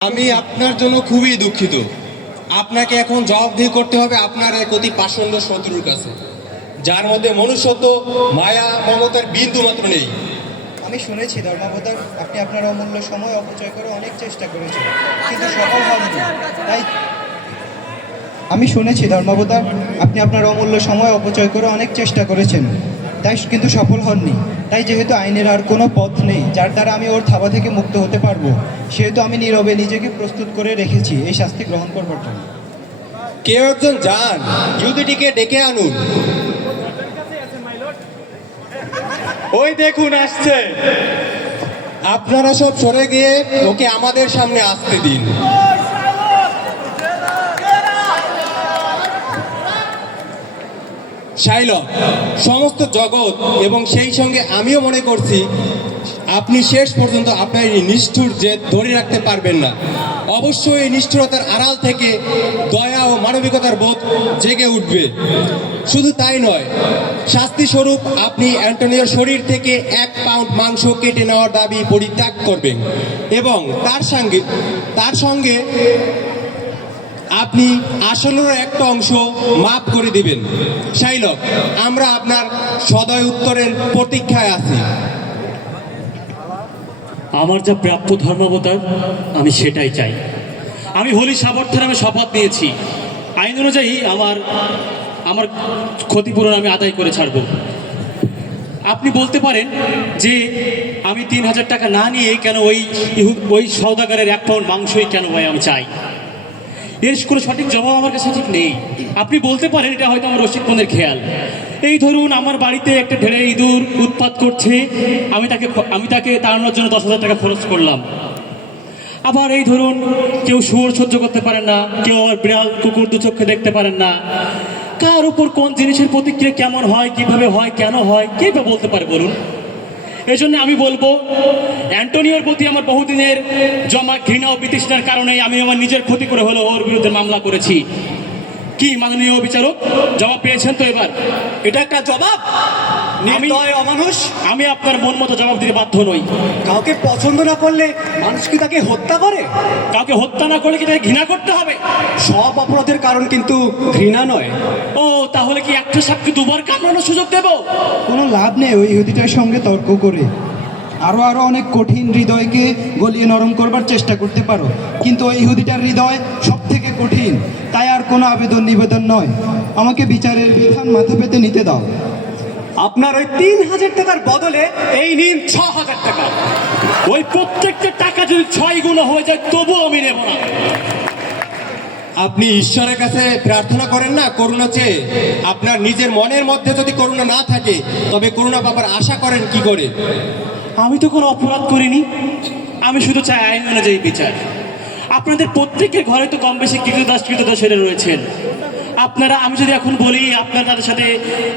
আমি আপনার জন্য খুবই দুঃখিত। আপনাকে এখন জবাবদিহি করতে হবে আপনার এক অতি পাষণ্ড শত্রুর কাছে, যার মধ্যে মনুষ্যত্ব, মায়া, মমতার বিন্দু মাত্র নেই। আমি শুনেছি ধর্মাবতার, আপনি আপনার অমূল্য সময় অপচয় করে অনেক চেষ্টা করেছেন, কিন্তু সফল হননি। তাই আমি শুনেছি ধর্মাবতার, আপনি আপনার অমূল্য সময় অপচয় করে অনেক চেষ্টা করেছেন, তাই কিন্তু সফল হননি। তাই যেহেতু আইনের আর কোনো পথ নেই যার দ্বারা আমি ওর থাবা থেকে মুক্ত হতে পারবো, সেহেতু আমি নীরবে নিজেকে প্রস্তুত করে রেখেছি এই শাস্তি গ্রহণ করবার জন্য। কেউ একজন যান, ইহুদিটিকে ডেকে আনুন। ওই দেখুন আসছে। আপনারা সব সরে গিয়ে ওকে আমাদের সামনে আসতে দিন। শাইলক, সমস্ত জগৎ এবং সেই সঙ্গে আমিও মনে করছি আপনি শেষ পর্যন্ত আপনার এই নিষ্ঠুর জেদ ধরে রাখতে পারবেন না। অবশ্যই এই নিষ্ঠুরতার আড়াল থেকে দয়া ও মানবিকতার বোধ জেগে উঠবে। শুধু তাই নয়, শাস্তি স্বরূপ আপনি অ্যান্টনিওর শরীর থেকে 1 পাউন্ড মাংস কেটে নেওয়ার দাবি পরিত্যাগ করবেন এবং তার সঙ্গে আপনি আসলের একটা অংশ মাফ করে দিবেন। শাইলক, আমরা আপনার সদয় উত্তরের প্রতীক্ষায় আছি। আমার যা প্রাপ্য ধর্মাবতার আমি সেটাই চাই। আমি হোলি সামর্থ্যের আমি শপথ নিয়েছি, আইন অনুযায়ী আমার ক্ষতিপূরণ আমি আদায় করে ছাড়ব। আপনি বলতে পারেন যে আমি 3000 টাকা না নিয়ে কেন ওই সওদাগারের 1 পাউন্ড মাংসই কেন ভাই আমি চাই, এর কোনো সঠিক জবাব আমার কাছে ঠিক নেই। আপনি বলতে পারেন এটা হয়তো আমার রসিকপনের খেয়াল। এই ধরুন আমার বাড়িতে একটা ঢেড়ে ইঁদুর উৎপাত করছে, আমি তাকে তাড়ানোর জন্য 10,000 টাকা খরচ করলাম। আবার এই ধরুন কেউ শুয়োর সহ্য করতে পারেন না, কেউ আবার বিড়াল কুকুর দু চোখে দেখতে পারেন না। কার উপর কোন জিনিসের প্রতিক্রিয়া কেমন হয়, কিভাবে হয়, কেন হয়, কে বা বলতে পারে বলুন? এই জন্য আমি বলবো, অ্যান্টনিওর প্রতি আমার বহুদিনের জমা ঘৃণা ও বিতৃষ্ণার কারণে আমি আমার নিজের ক্ষতি করে হলো ওর বিরুদ্ধে মামলা করেছি। কি মাননীয় বিচারক, জবাব পেয়েছেন তো এবার? এটা একটা জবাব? নির্দয় অমানুষ। আমি আপনার মন মতো জবাব দিতে বাধ্য নই। কাউকে পছন্দ না করলে মানুষ কি তাকে হত্যা করে? কাউকে হত্যা না করলে কি তাকে ঘৃণা করতে হবে? সব অপরাধের কারণ কিন্তু ঘৃণা নয়। ও তাহলে কি একটা সাপকে দুবার কামড়ানোর সুযোগ দেব? কোনো লাভ নেই ওই ইহুদিটার সঙ্গে তর্ক করে। আরও অনেক কঠিন হৃদয়কে গলিয়ে নরম করবার চেষ্টা করতে পারো, কিন্তু ওই ইহুদিটার হৃদয় সব থেকে কঠিন। তাই আর কোনো আবেদন নিবেদন নয়, আমাকে বিচারের বিধান মাথা পেতে নিতে দাও। আপনার ওই 3000 টাকার বদলে এই নিন 6000 টাকা। ওই প্রত্যেকটা টাকা যদি 6 গুণ হয়ে যায় তবুও আমি নেব না। আপনি ঈশ্বরের কাছে প্রার্থনা করেন না করুণা চেয়ে? আপনার নিজের মনের মধ্যে যদি করুণা না থাকে তবে করুণা পাবার আশা করেন কি করে? আমি তো কোনো অপরাধ করিনি, আমি শুধু চাই আইন অনুযায়ী বিচার। আপনাদের প্রত্যেকের ঘরে তো কম বেশি কৃতদাসেরা রয়েছেন। আপনারা, আমি যদি এখন বলি আপনারা তাদের সাথে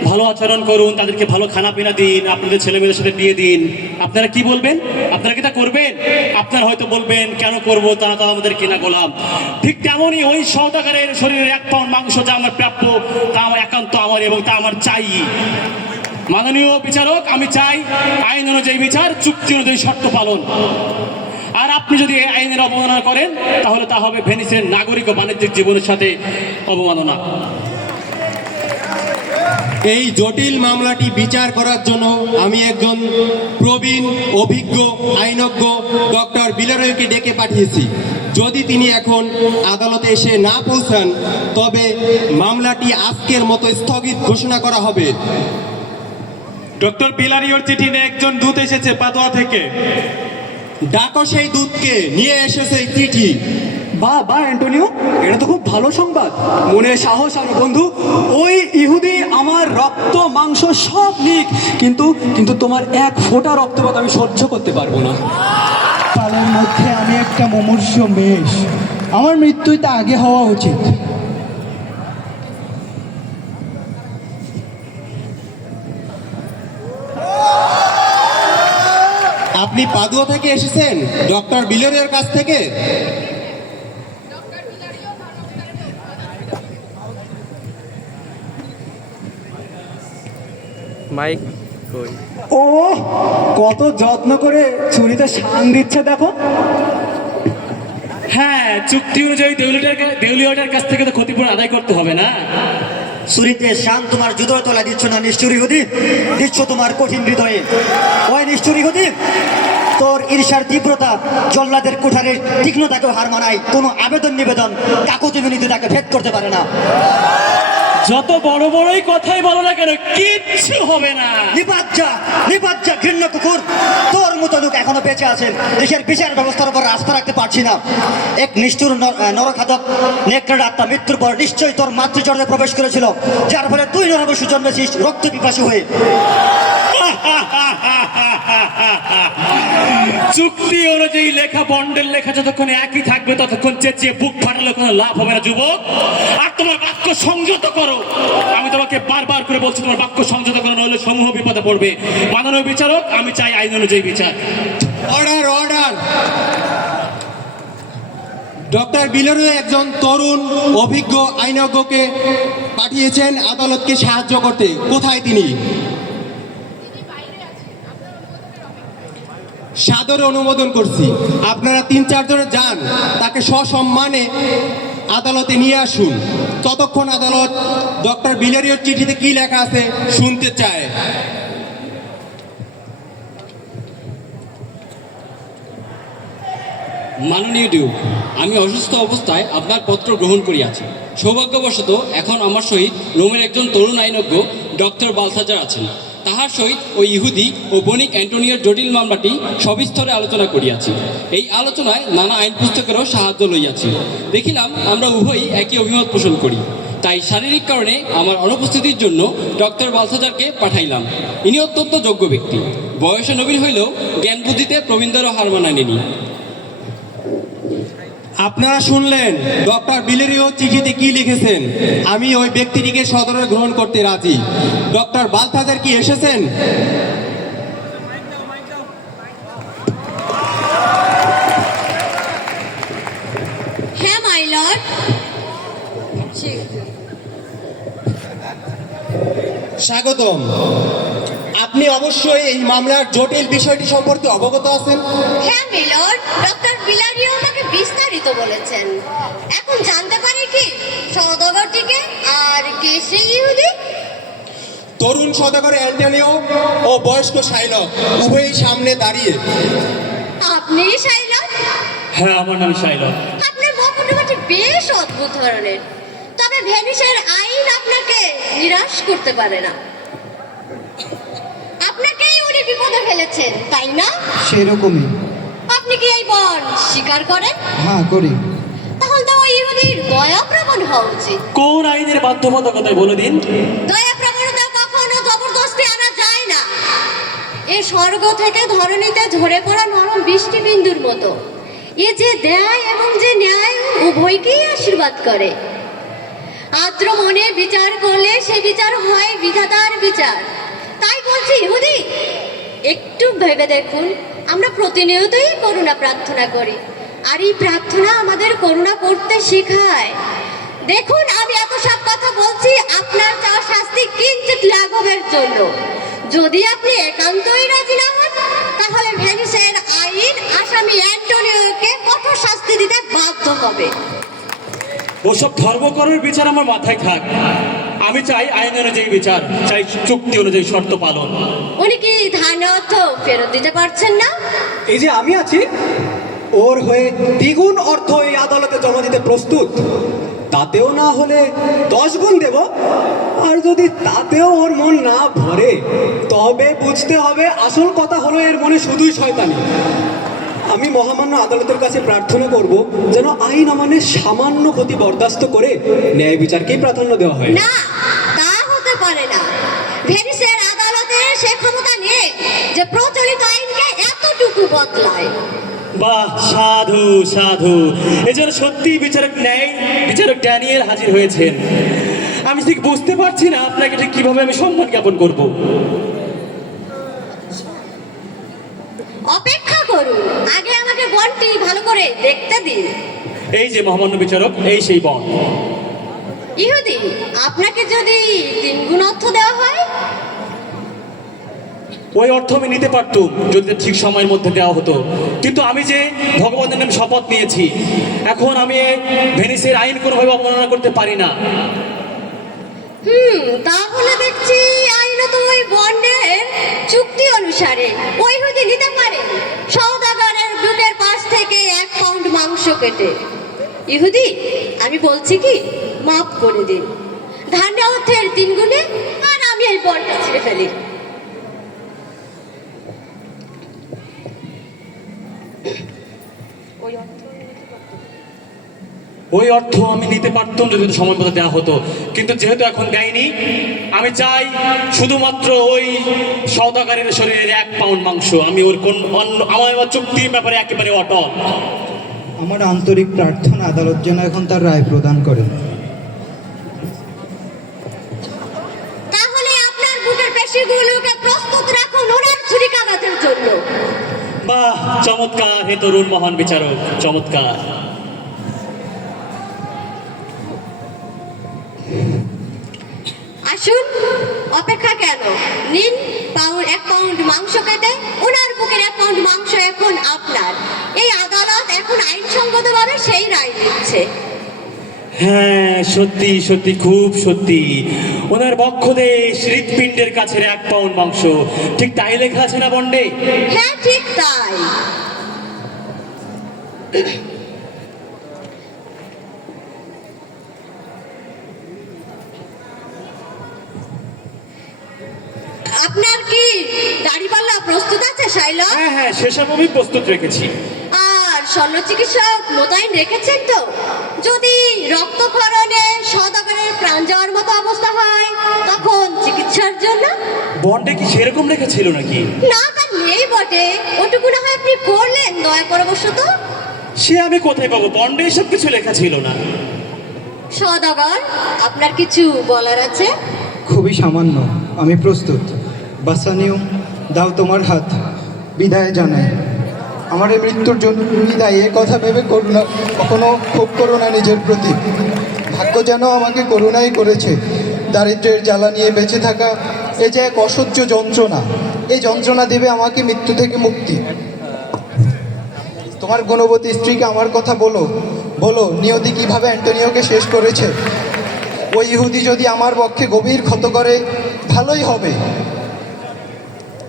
ভালো আচরণ করুন, তাদেরকে ভালো খানা পিনা দিন, আপনাদের ছেলেমেয়েদের সাথে বিয়ে দিন, আপনারা কি বলবেন? আপনারা কি তা করবেন? আপনারা হয়তো বলবেন কেন করবো, তারা তো আমাদের কিনা গোলাম। ঠিক তেমনই ওই সওদাগারের শরীরের 1 পাউন্ড মাংস যা আমার প্রাপ্য, তা আমার একান্ত আমার এবং তা আমার চাই। মাননীয় বিচারক, আমি চাই আইন অনুযায়ী বিচার, চুক্তি অনুযায়ী শর্ত পালন। আর আপনি যদি এই আইনের অবমাননা করেন তাহলে তা হবে ভেনিসের নাগরিক ও বাণিজ্যিক জীবনের সাথে অবমাননা। এই জটিল মামলাটি বিচার করার জন্য আমি একজন প্রবীণ অভিজ্ঞ আইনজ্ঞ ডক্টর বিলারয়কে ডেকে পাঠিয়েছি। যদি তিনি এখন আদালতে এসে না পৌঁছান তবে মামলাটি আজকের মতো স্থগিত ঘোষণা করা হবে। ডক্টর বিলারিওর চিঠি নিয়ে একজন দূত এসেছে পাদোয়া থেকে। ডাকো সেই দূতকে, নিয়ে এসেছে এই চিঠি। বাহ বাহ অ্যান্টোনিও, এটা তো খুব ভালো সংবাদ। মনে সাহস আমার বন্ধু। ওই ইহুদি আমার রক্ত মাংস সব নিক, কিন্তু তোমার 1 ফোঁটা রক্তপাত আমি সহ্য করতে পারবো না। তালের মধ্যে আমি একটা মুমূর্ষ মেষ, আমার মৃত্যুই তা আগে হওয়া উচিত। আপনি পাদুয়া থেকে এসেছেন ডক্টর বিলারিওর কাছ থেকে? মাইক কই? ও কত যত্ন করে ছুরিতে শান দিচ্ছে দেখো। হ্যাঁ, চুক্তি অনুযায়ী দেউলিয়াটার কাছ থেকে তো ক্ষতিপূরণ আদায় করতে হবে না? ছুরিতে শান তোমার জুতোর তলা দিচ্ছ না নিষ্ঠুর ইহুদি, দিচ্ছ তোমার কঠিন হৃদয়ে। ওই নিষ্ঠুর ইহুদি, তোর ঈর্ষার তীব্রতা জল্লাদের কুঠারের তীক্ষ্ণতাকেও হার মানায়। কোনো আবেদন নিবেদন কাকুতি মিনতি তাকে ভেদ করতে পারে না। যত বড় বড়ই কথাই বলো না কেন, কিচ্ছু হবে না। নিপাজ্জা ঘৃণ্য কুকুর, তোর মতো লোক এখনো বেঁচে আছেন। দেশের বিচার ব্যবস্থার উপর আস্থা রাখতে পারছি না। এক নিষ্ঠুর নরখাদক নেকড়ের আত্মা মৃত্যুর পর নিশ্চয়ই তোর মাতৃজর্দে প্রবেশ করেছিল, যার ফলে তুই নরবশু জন্মেছিস রক্ত পিপাসু হয়ে। চুক্তি অনুযায়ী লেখা বন্ডের লেখা যতক্ষণ একই থাকবে ততক্ষণ চেঁচিয়ে বুক ফাটালে কোনো লাভ হবে না যুবক। আর তোমার বাক্য সংযত করো। আমি তোমাকে বারবার করে বলছি তোমার বাক্য সংযত করো, নইলে সমূহ বিপদে পড়বে। মাননীয় বিচারক, আমি চাই আইন অনুযায়ী বিচার। Order order. ডক্টর বিলারিও একজন তরুণ অভিজ্ঞ আইনজ্ঞকে পাঠিয়েছেন আদালতকে সাহায্য করতে। কোথায় তিনি? সাদরে অনুমোদন করছি। আপনারা 3-4 জনে যান, তাকে সসম্মানে আদালতে নিয়ে আসুন। ততক্ষণ আদালত ডক্টর বিলারিওর চিঠিতে কি লেখা আছে শুনতে চায়। মাননীয় ডিউক, আমি অসুস্থ অবস্থায় আপনার পত্র গ্রহণ করিয়াছি। সৌভাগ্যবশত এখন আমার সহিত রোমের একজন তরুণ আইনজ্ঞ ডক্টর বালথাজার আছেন। তাহার সহিত ওই ইহুদি ও বণিক অ্যান্টোনিওর জটিল মামলাটি সবিস্তরে আলোচনা করিয়াছি। এই আলোচনায় নানা আইন পুস্তকেরও সাহায্য লইয়াছি। দেখিলাম আমরা উভয়ই একই অভিমত পোষণ করি। তাই শারীরিক কারণে আমার অনুপস্থিতির জন্য ডক্টর বালথাজারকে পাঠাইলাম। ইনি অত্যন্ত যোগ্য ব্যক্তি, বয়সে নবীন হইলেও জ্ঞান বুদ্ধিতে প্রবীণদেরও হার মানায়নি। আপনারা শুনলেন ডক্টর বিলারিও চিঠিতে কি লিখেছেন। আমি ওই ব্যক্তিটিকে সদরে গ্রহণ করতে রাজি। ডক্টর বালথাজার কি এসেছেন? হ্যাঁ মাই লর্ড। স্বাগতম। আপনি অবশ্যই এই মামলার জটিল বিষয়টি সম্পর্কে অবগত আছেন। হ্যাঁ মিলর্ড, ডক্টর বিলারিও আমাকে বিস্তারিত বলেছেন। এখন জানতে পারি কি সওদাগরটিকে আর কে সেই ইহুদি? তরুণ সওদাগর অ্যান্টোনিও ও বয়স্ক শাইলক উভয়ই সামনে দাঁড়িয়ে। আপনি শাইলক? হ্যাঁ, আমার নাম শাইলক। আপনার মুখোমুখি বেশ অদ্ভুত ধরনের, তবে ভেনিসের আইন আপনাকে নিরাশ করতে পারে না। আপনাকেই উনি বিপদে ফেলেছেন, তাই না? সেরকমই। আপনি কি এই বন স্বীকার করেন? হ্যাঁ, করি। তাহলে তো ওই ইহুদির দয়া প্রবণ হওয়া উচিত। কোন আইনের বাধ্যবাধকতায় বলে দিন। দয়া প্রবণতা কখনো জবরদস্তি আনা যায় না। এ স্বর্গ থেকে ধরণীতে ঝরে পড়া নরম বৃষ্টি বিন্দুর মতো। এ যে দেয় এবং যে ন্যায় উভয়কেই আশীর্বাদ করে। আদ্র মনে বিচার করলে সে বিচার হয় বিধাতার বিচার। তাই বলছি ইহুদি, একটু ভেবে দেখুন, আমরা প্রতিনিয়তই করুণা প্রার্থনা করি, আর এই প্রার্থনা আমাদের করুণা করতে শেখায়। দেখুন, আমি এত সব কথা বলছি আপনার চাওয়া শাস্তি কিঞ্চিত লাঘবের জন্য। যদি আপনি একান্তই রাজি না হন, তাহলে ভেনিসের আইন আসামি অ্যান্টোনিওকে কঠোর শাস্তি দিতে বাধ্য হবে। ওসব ধর্মকরের বিচার আমার মাথায় থাক। আমি চাই আইন অনুযায়ী বিচার, চাই চুক্তি অনুযায়ী শর্ত পালন। উনি কি ধান্য অর্থ ফেরত দিতে পারছেন না? এই যে আমি আছি, ওর হয়ে দ্বিগুণ অর্থ এই আদালতে জমা দিতে প্রস্তুত। তাতেও না হলে 10 গুণ দেব। আর যদি তাতেও ওর মন না ভরে, তবে বুঝতে হবে আসল কথা হলো এর মনে শুধুই শয়তানি। আমি মহামান্য আদালতের কাছে প্রার্থনা করব যেন আইন অমান্যের সামান্য ক্ষতি বরদাস্ত করে ন্যায় বিচারকেই প্রাধান্য দেওয়া হয়। না, তা হতে পারে না। ভেনিসের আদালতের সে ক্ষমতা নেই যে প্রচলিত আইনকে এতটুকু বদলায়। বাহ, সাধু সাধু। এজন্য সত্যি বিচারক ড্যানিয়েল হাজির হয়েছেন। আমি ঠিক বুঝতে পারছি না আপনাকে ঠিক কিভাবে আমি সম্মান জ্ঞাপন করব। অপেক্ষা করুন, আগে আমাকে বনটি ভালো করে দেখতে দিন। এই যে মহামান্য বিচারক, এই সেই বন। ইহুদি, আপনাকে যদি 3 গুণ অর্থ দেওয়া হয়? ওই অর্থ আমি নিতে পারতুম যদি ঠিক সময়ের মধ্যে দেওয়া হতো, কিন্তু আমি যে ভগবানের নামে শপথ নিয়েছি, এখন আমি ভেনিসের আইন কোনোভাবে অবমাননা করতে পারি না। তাহলে দেখছি আইনত ওই বন্ডের চুক্তি অনুসারে ওই ইহুদি নিতে পারে সওদাগরের বুকের পাশ থেকে 1 পাউন্ড মাংস কেটে। ইহুদি, আমি বলছি কি, মাফ করে দিন। ধান্য অর্থের 3 গুণে, আর আমি এই বন্ডটা ছেড়ে ফেলি। ওই অর্থ আমি নিতে পারতাম যদি সময় মতো দেওয়া হতো, কিন্তু যেহেতু এখন দেয়নি, আমি চাই শুধুমাত্র ওই সওদাগরের শরীরের 1 পাউন্ড মাংস। আমি ওর আমার চুক্তির ব্যাপারে একেবারে অটল। আমার আন্তরিক প্রার্থনা আদালত যেন এখন তার রায় প্রদান করেন। তাহলে আপনার বুকের পেশিগুলোকে প্রস্তুত রাখুন ওনার ছুরিকাঘাতের জন্য। বাহ, চমৎকার হে তরুণ মহান বিচারক, চমৎকার। আসুন, অপেক্ষা কেন, নিন 1 পাউন্ড মাংস কেটে ওনার বুকের 1 পাউন্ড মাংস এখন আপনার। এই আদালত এখন আইনসঙ্গতভাবে সেই রায় দিচ্ছে। হ্যাঁ, সত্যি সত্যি, খুব সত্যি। ওনার বক্ষদেশ হৃৎপিণ্ডের কাছে 1 পাউন্ড মাংস, ঠিক তাই লেখা আছে না বন্ডে? হ্যাঁ, ঠিক তাই। আপনার কি দাড়িপাল্লা প্রস্তুত আছে শাইলক? হ্যাঁ হ্যাঁ, সেসব আমি প্রস্তুত রেখেছি। আর শল্য চিকিৎসক মোতায়েন রেখেছেন তো? যদি রক্তক্ষরণে সওদাগরের প্রাণ যাওয়ার মতো অবস্থা হয়, তখন চিকিৎসার জন্য? বন্ডে কি সেরকম লেখা ছিল নাকি? না, তা নেই বটে। ওটুকু না হয় আপনি পড়লেন দয়া করে বসত। সে আমি কোথায় পাবো, বন্ডে এসব কিছু লেখা ছিল না। সওদাগর, আপনার কিছু বলার আছে? খুবই সামান্য, আমি প্রস্তুত। বাসানিও, দাও তোমার হাত, বিদায় জানাই। আমার এই মৃত্যুর জন্য বিদায়, এ কথা ভেবে করুণা কখনো ক্ষোভ করো না নিজের প্রতি। ভাগ্য যেন আমাকে করুণাই করেছে। দারিদ্র্যের জ্বালা নিয়ে বেঁচে থাকা এ যে এক অসহ্য যন্ত্রণা। এই যন্ত্রণা দেবে আমাকে মৃত্যু থেকে মুক্তি। তোমার গুণবতী স্ত্রীকে আমার কথা বলো, বলো নিয়তি কিভাবে অ্যান্টোনিওকে শেষ করেছে। ওই ইহুদি যদি আমার পক্ষে গভীর ক্ষত করে, ভালোই হবে।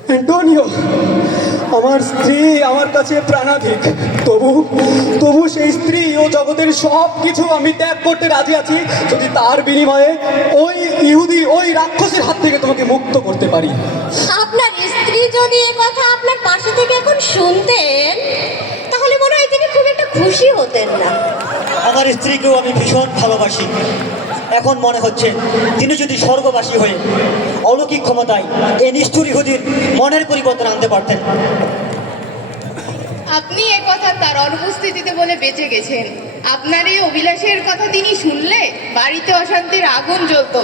অ্যান্টোনিও, আমার স্ত্রী আমার কাছে প্রাণাধিক, তবু সেই স্ত্রী ও জগতের সব কিছু আমি ত্যাগ করতে রাজি আছি, যদি তার বিনিময়ে ওই ইহুদি, ওই রাক্ষসের হাত থেকে তোমাকে মুক্ত করতে পারি। আপনার স্ত্রী যদি এ কথা আপনার পাশে থেকে এখন শুনতেন, তাহলে মনে হয় তিনি খুব একটা খুশি হতেন না। আমার স্ত্রীকেও আমি ভীষণ ভালোবাসি। এখন মনে হচ্ছে তিনি যদি স্বর্গবাসী হয়ে অলৌকিক ক্ষমতায় এই নিষ্ঠুর ইহুদির মনের পরিবর্তন আনতে পারতেন। আপনি এ কথা তার অনুপস্থিতিতে বলে বেঁচে গেছেন। আপনার এই অভিলাষের কথা তিনি শুনলে বাড়িতে অশান্তির আগুন জ্বলতো।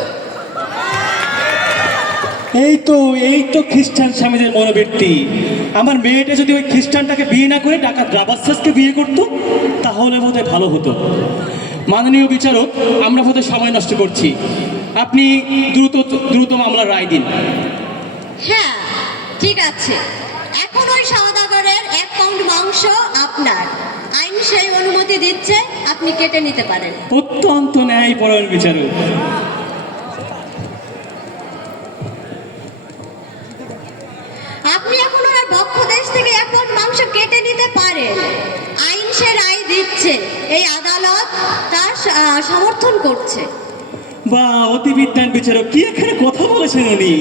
এই তো খ্রিস্টান স্বামীদের মনোবৃত্তি। আমার মেয়েটা যদি ওই খ্রিস্টানটাকে বিয়ে না করে ডাকাত রাবাসাসকে বিয়ে করতো, তাহলে বোধহয় ভালো হতো। মাননীয় বিচারক, আমরা বোধহয় সময় নষ্ট করছি। আপনি দ্রুত মামলার রায় দিন। হ্যাঁ, ঠিক আছে। এখন ওই সওদাগরের 1 পাউন্ড মাংস আপনার। আইন সেই অনুমতি দিচ্ছে, আপনি কেটে নিতে পারেন। অত্যন্ত ন্যায়পরায়ণ বিচারক। আপনি এখন ওনার বক্ষদেশ থেকে 1 পাউন্ড মাংস কেটে নিতে পারেন। আইন সে রায় দিচ্ছে, এই আদালত তার সমর্থন করছে। বা অতি বিদ্যান বিচারক, কি এখানে কথা বলেছেন উনি।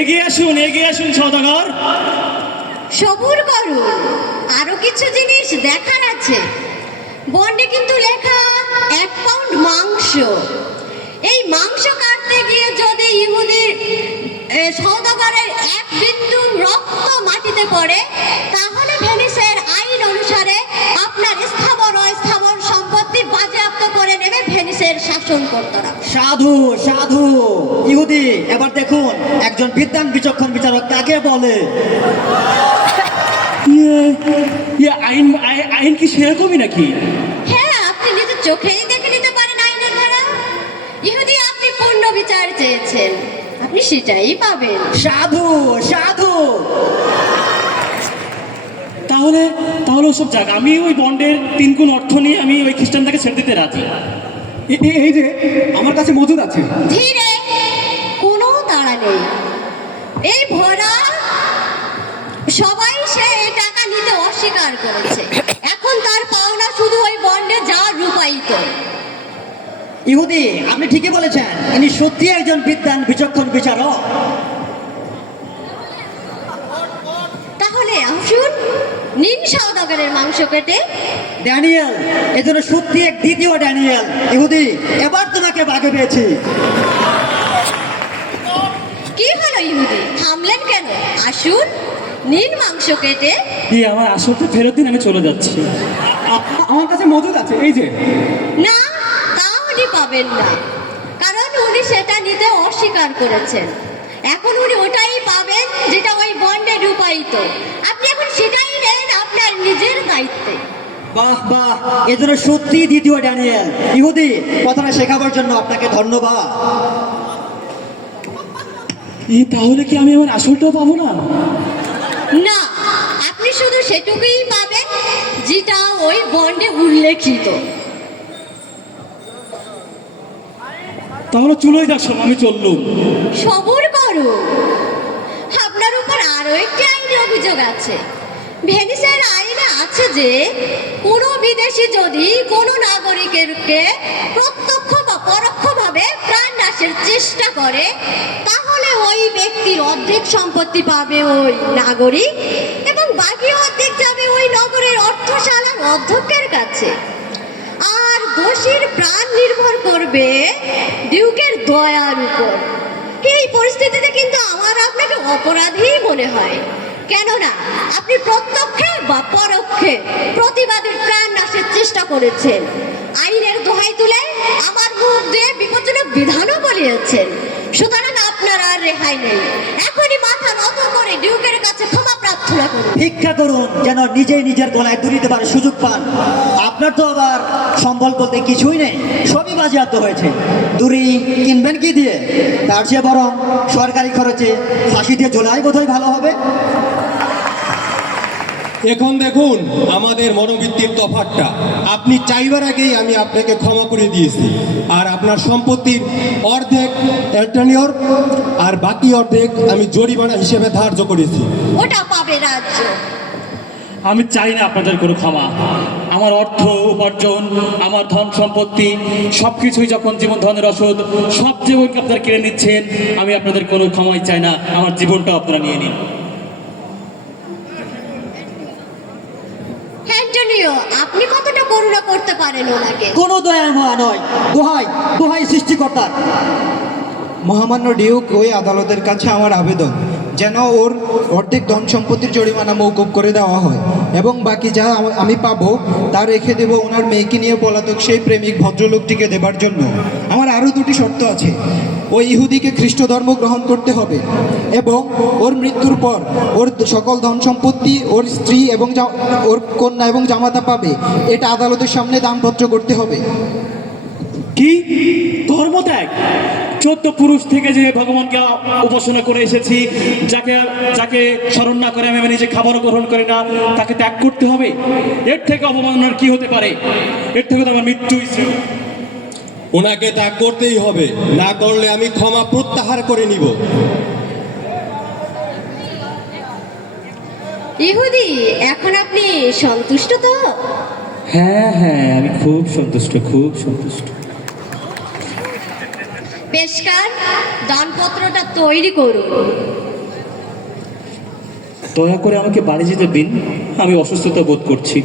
এগিয়ে আসুন সওদাগর। সবুর করুন, আরো কিছু জিনিস দেখার আছে। বন্ডে কিন্তু লেখা 1 পাউন্ড মাংস। এই মাংস কাটতে গিয়ে যদি ইহুদির সওদাগরের 1 বিন্দু রক্ত মাটিতে পড়ে, তাহলে ভেনিসের আইন অনুসারে আপনার স্থাবর ও স্থাবর সম্পত্তি বাজেয়াপ্ত করে নেবে ভেনিসের শাসনকর্তারা। সাধু সাধু ইহুদি, এবার দেখুন একজন বিদ্বান বিচক্ষণ বিচারক কাকে বলে। আইন কি সেরকমই নাকি? হ্যাঁ, আপনি নিজের চোখেই দেখে নিতে পারেন আইনের ধারা। ইহুদি, আপনি পূর্ণ বিচার চেয়েছেন, আপনি সেটাই পাবেন। সাধু সাধু। তাহলে তাহলে ওসব যাক, আমি ওই বন্ডের 3 গুণ অর্থ নিয়ে আমি ওই খ্রিস্টানটাকে ছেড়ে দিতে রাজি। এই যে আমার কাছে মজুদ আছে। ধীরে, কোনো তাড়া নেই। এই ভরা সবাই সে এই টাকা নিতে অস্বীকার করেছে। এখন তার পাওনা শুধু ওই বন্ডে যা রূপায়িত। ইহুদি, আপনি ঠিকই বলেছেন, ইনি সত্যি একজন বিদ্বান বিচক্ষণ বিচারক। তাহলে আসুন, নিন সওদাগরের মাংস কেটে। ড্যানিয়েল, এজন্য সত্যি এক দ্বিতীয় ড্যানিয়েল। ইহুদি, এবার তোমাকে বাগে পেয়েছি। কি হলো ইহুদি, থামলেন কেন? আসুন, নিন মাংস কেটে। আমার আসলটা ফেরত দিন, আমি চলে যাচ্ছি। আমার কাছে মজুদ আছে, এই যে। না, তা উনি পাবেন না, কারণ উনি সেটা নিতে অস্বীকার করেছেন। এখন উনি ওটাই পাবেন যেটা ওই বন্ডে রূপায়িত। আপনি এখন সেটাই নেন আপনার নিজের দায়িত্বে। বাহ বাহ, এজন্য সত্যি দ্বিতীয় ড্যানিয়েল। ইহুদি, কথাটা শেখাবার জন্য আপনাকে ধন্যবাদ। তাহলে কি আমি আমার আসলটাও পাবো না? না, আপনি শুধু সেটুকুই পাবেন যেটা ওই বন্ডে উল্লেখিত। তাহলে চলে যাক সব, আমি চললুম। সবুর করুন, আপনার উপর আরো একটি আইনি অভিযোগ আছে। ভেনিসের আইনে আছে যে কোনো বিদেশি যদি কোনো নাগরিককে প্রত্যক্ষ বা পরোক্ষভাবে প্রাণ নাশের চেষ্টা করে, তাহলে ওই ব্যক্তির অর্ধেক সম্পত্তি পাবে ওই নাগরিক এবং বাকি অর্ধেক যাবে ওই নগরের অর্থশালার অধ্যক্ষের কাছে। আর দোষীর প্রাণ নির্ভর করবে ডিউকের দয়ার উপর। এই পরিস্থিতিতে কিন্তু আমার আপনাকে অপরাধী মনে হয়, কেননা আপনি প্রত্যক্ষে বা পরোক্ষে প্রতিবাদের প্রাণ নাশের চেষ্টা করেছেন। আইনের দোহাই তুলে আমার মুখ দিয়ে বিপজ্জনক বিধানও বলিয়েছেন। সুতরাং আপনার আর রেহাই নেই। এখনই মাথা নত করে ডিউকের কাছে ক্ষমা প্রার্থনা করুন। ভিক্ষা করুন, যেন নিজেই নিজের গলায় দড়ি দেবার সুযোগ পান। আপনার তো আবার সম্বল বলতে কিছুই নেই, সবই বাজেয়াপ্ত হয়েছে। দড়ি কিনবেন কি দিয়ে? তার চেয়ে বরং সরকারি খরচে ফাঁসি দিয়ে ঝোলাই বোধহয় ভালো হবে। এখন দেখুন আমাদের মনোবৃত্তির তফাৎটা। আপনি চাইবার আগেই আমি আপনাকে ক্ষমা করে দিয়েছি, আর আপনার সম্পত্তির অর্ধেক অ্যান্টনিওর আর বাকি অর্ধেক আমি জরিমানা হিসেবে ধার্য করেছি। ওটা পাবে রাজ্য। আমি চাই না আপনাদের কোনো ক্ষমা। আমার অর্থ উপার্জন, আমার ধন সম্পত্তি সব কিছুই যখন জীবন ধনের ওষুধ, সব জীবনকে আপনারা কেড়ে নিচ্ছেন, আমি আপনাদের কোনো ক্ষমাই চাই না। আমার জীবনটাও আপনারা নিয়ে নিন। অ্যান্টনিও, আপনি কতটা করুণা করতে পারেন ওনাকে? কোনো দয়া মহা নয়, দোহাই দোহাই সৃষ্টিকর্তার। মহামান্য ডিউক, ওই আদালতের কাছে আমার আবেদন যেন ওর অর্ধেক ধন সম্পত্তির জরিমানা মওকুফ করে দেওয়া হয় এবং বাকি যা আমি পাবো তা রেখে দেব ওনার মেয়েকে নিয়ে পলাতক সেই প্রেমিক ভদ্রলোকটিকে দেবার জন্য। আমার আরও দুটি শর্ত আছে। ওই ইহুদিকে খ্রিস্ট ধর্ম গ্রহণ করতে হবে এবং ওর মৃত্যুর পর ওর সকল ধন সম্পত্তি ওর স্ত্রী এবং ওর কন্যা এবং জামাতা পাবে। এটা আদালতের সামনে দানপত্র করতে হবে। কি ধর্মত্যাগ? 14 পুরুষ থেকে যে ভগবানকে উপাসনা করে এসেছি, যাকে যাকে স্মরণ না করে আমি নিজে খাবারও গ্রহণ করি না, তাকে ত্যাগ করতে হবে? এর থেকে অবমাননার কি হতে পারে? এর থেকে তো আমার মৃত্যুই ছিল। ওনাকে তা করতেই হবে, না করলে আমি ক্ষমা প্রত্যাহার করে নিব। ইহুদি, এখন আপনি সন্তুষ্ট তো? হ্যাঁ হ্যাঁ, আমি খুব সন্তুষ্ট, খুব সন্তুষ্ট। পেশকার, দানপত্রটা তৈরি করুন। দয়া করে আমাকে বাড়ি যেতে দিন, আমি অসুস্থতা বোধ করছি।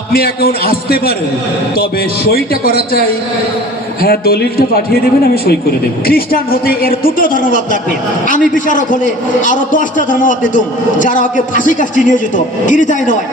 আপনি এখন আসতে পারেন, তবে সইটা করা চাই। হ্যাঁ, দলিলটা পাঠিয়ে দেবেন, আমি সই করে দেব। খ্রিস্টান হতে এর দুটো ধর্মবাদ লাগবে। আমি বিচারক হলে আরো 10টা ধর্মবাদ দিতাম, যারা ওকে ফাঁসি কাজটি নিয়ে যেত, গিরিজায় নয়।